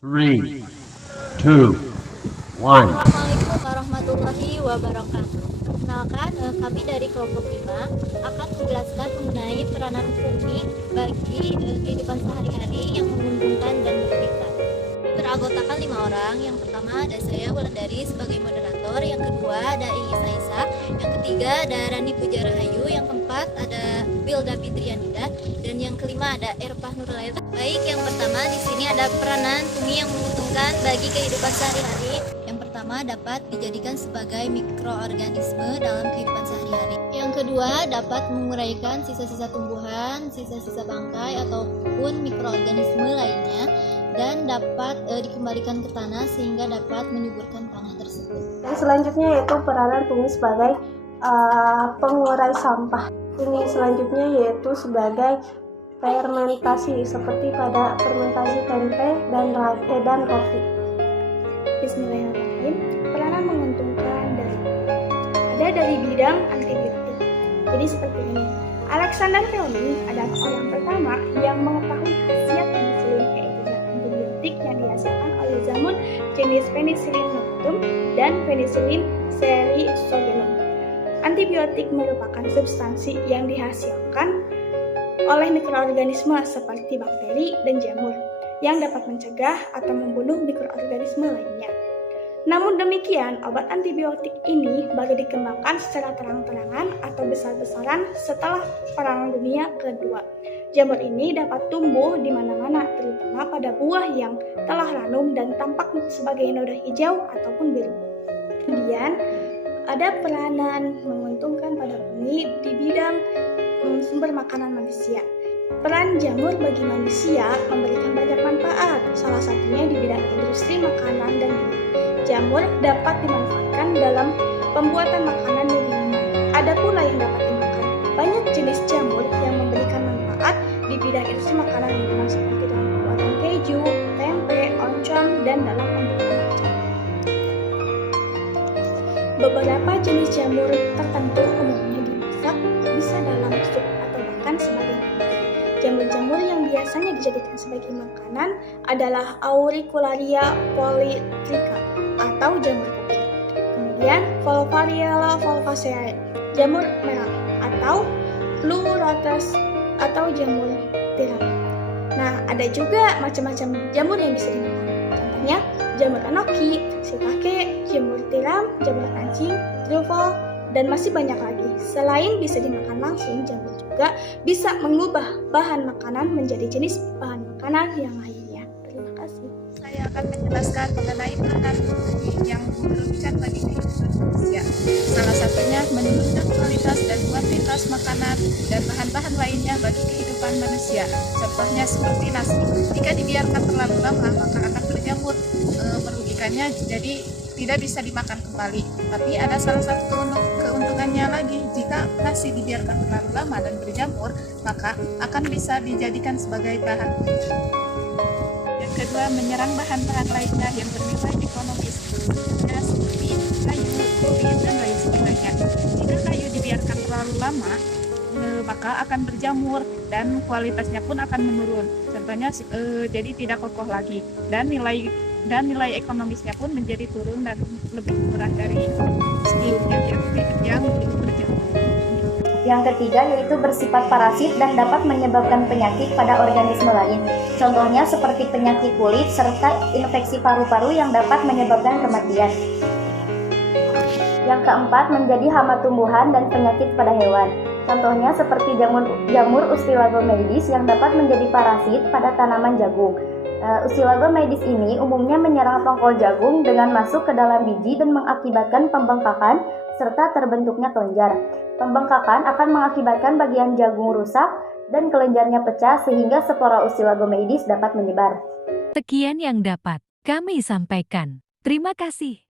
Three, two, one. Assalamualaikum warahmatullahi wabarakatuh. Perkenalkan, kami dari kelompok 5 akan menjelaskan mengenai peranan fungsi bagi kehidupan sehari-hari yang menguntungkan dan merugikan. Beranggotakan 5 orang. Yang pertama ada saya, Wulandari, sebagai moderator. Yang kedua ada Iis Aisyah. Yang ketiga ada Rani Puja Rahayu. Yang keempat ada Wilda Fitrianida. Dan yang kelima ada Erpah Nurlaita. Baik, yang pertama di sini ada peranan fungsi yang menguntungkan bagi kehidupan sehari-hari. Yang pertama dapat dijadikan sebagai mikroorganisme dalam kehidupan sehari-hari. Yang kedua dapat menguraikan sisa-sisa tumbuhan, sisa-sisa bangkai ataupun mikroorganisme lainnya, dan dapat dikembalikan ke tanah sehingga dapat menyuburkan tanah tersebut. Dan selanjutnya yaitu peranan fungsi sebagai pengurai sampah. Fungsi selanjutnya yaitu sebagai fermentasi seperti pada fermentasi tempe dan roti. Bismillahirrahmanirrahim. Peranan menguntungkan dari bidang antibiotik. Jadi seperti ini. Alexander Fleming adalah orang pertama yang mengetahui khasiat penisilin, yaitu zat antibiotik yang dihasilkan oleh jamur jenis Penicillium notatum dan Penicillium serisogenum. Antibiotik merupakan substansi yang dihasilkan oleh mikroorganisme seperti bakteri dan jamur yang dapat mencegah atau membunuh mikroorganisme lainnya. Namun demikian, obat antibiotik ini baru dikembangkan secara terang-terangan atau besar-besaran setelah Perang Dunia Kedua. Jamur ini dapat tumbuh di mana-mana, terutama pada buah yang telah ranum dan tampak sebagai noda hijau ataupun biru. Kemudian, ada peranan menguntungkan pada bumi di bidang sumber makanan manusia. Peran jamur bagi manusia memberikan banyak manfaat, salah satunya di bidang industri makanan dan minum. Jamur dapat dimanfaatkan dalam pembuatan makanan dan minuman. Ada pula yang dapat dimakan. Banyak jenis jamur yang memberikan manfaat di bidang industri makanan dan minuman seperti dalam pembuatan keju, tempe, oncom, dan dalam pembuatan kacang. Beberapa jenis jamur tertentu umumnya dimasak, bisa dalam sup atau bahkan sebagai roti. Jamur-jamur yang biasanya dijadikan sebagai makanan adalah Auricularia polytricha atau jamur kuping. Kemudian Volvariella volvaceae, jamur merah, atau Pleurotus atau jamur tiram. Nah, ada juga macam-macam jamur yang bisa dimakan. Contohnya jamur enoki, shiitake, jamur tiram, jamur anjing, truffle, dan masih banyak lagi. Selain bisa dimakan langsung, jamur juga bisa mengubah bahan makanan menjadi jenis bahan makanan yang lainnya. Terima kasih. Saya akan menjelaskan mengenai peranan yang merugikan bagi kehidupan manusia. Salah satunya menurunkan kualitas dan kuantitas makanan dan bahan-bahan lainnya bagi kehidupan manusia. Contohnya seperti nasi. Jika dibiarkan terlalu lama, maka akan berjamur. Merugikannya jadi tidak bisa dimakan kembali. Tapi ada salah satu keuntungannya lagi, jika nasi dibiarkan terlalu lama dan berjamur, maka akan bisa dijadikan sebagai bahan. Yang kedua, menyerang bahan-bahan lainnya yang bernilai ekonomis, seperti kayu, kulit, dan lain sebagainya. Jika kayu dibiarkan terlalu lama, maka akan berjamur dan kualitasnya pun akan menurun. Contohnya jadi tidak kokoh lagi, dan nilai ekonomisnya pun menjadi turun dan lebih murah dari sebelumnya yang belum berjamur. Yang ketiga yaitu bersifat parasit dan dapat menyebabkan penyakit pada organisme lain. Contohnya seperti penyakit kulit serta infeksi paru-paru yang dapat menyebabkan kematian. Yang keempat, menjadi hama tumbuhan dan penyakit pada hewan. Contohnya seperti jamur Ustilagomeidis yang dapat menjadi parasit pada tanaman jagung. Ustilagomeidis ini umumnya menyerang tongkol jagung dengan masuk ke dalam biji dan mengakibatkan pembengkakan serta terbentuknya kelenjar. Pembengkakan akan mengakibatkan bagian jagung rusak dan kelenjarnya pecah sehingga spora Ustilagomeidis dapat menyebar. Sekian yang dapat kami sampaikan. Terima kasih.